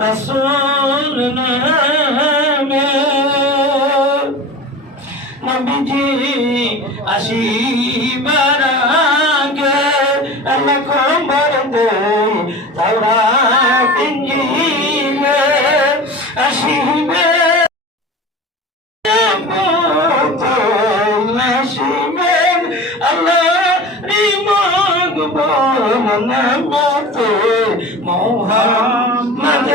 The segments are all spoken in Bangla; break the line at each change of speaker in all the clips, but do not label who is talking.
রসুল নামে। নবীজি আসিবার আগে আল্লাহ খবর দে তাওরা ইঞ্জিলে আসিবে। রিমগ বনমতে মোহাম্মদ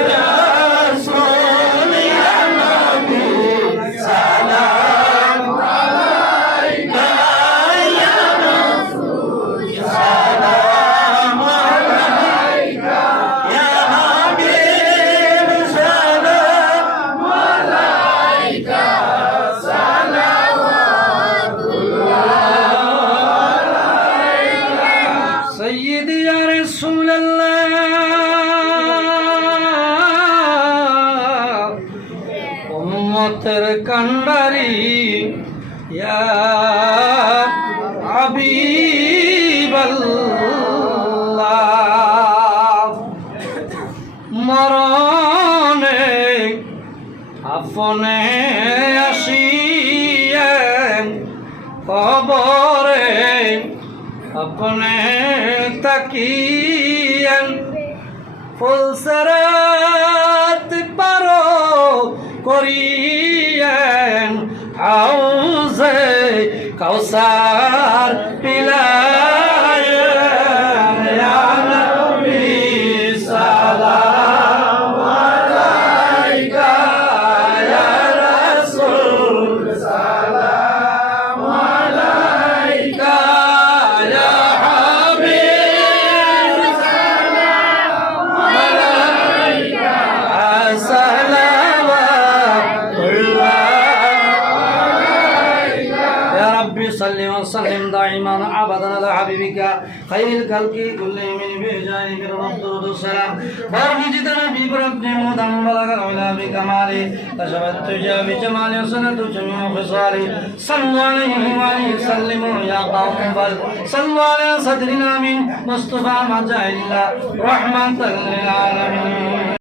রসুল উম্মতের কান্ডারি আবি মরণে আপনে আসিয়ে কব আপনে তাকিয়েন ফুলসরাত পারো করিয়েন হাউজে কাউসার পিলায়েন صل وسلم دائما أبدا على حبيبك خير الخلق كلهم بجاهك الرب السلام. وارجد نبي برب مدى بلغ العلا بكماله كشفت تجا بجمال سنة جميع خصاله صلوا عليه وآله وسلموا يا قوم بل صلوا على صدرنا من مصطفى مجاهد الله. رحمة للعالمين.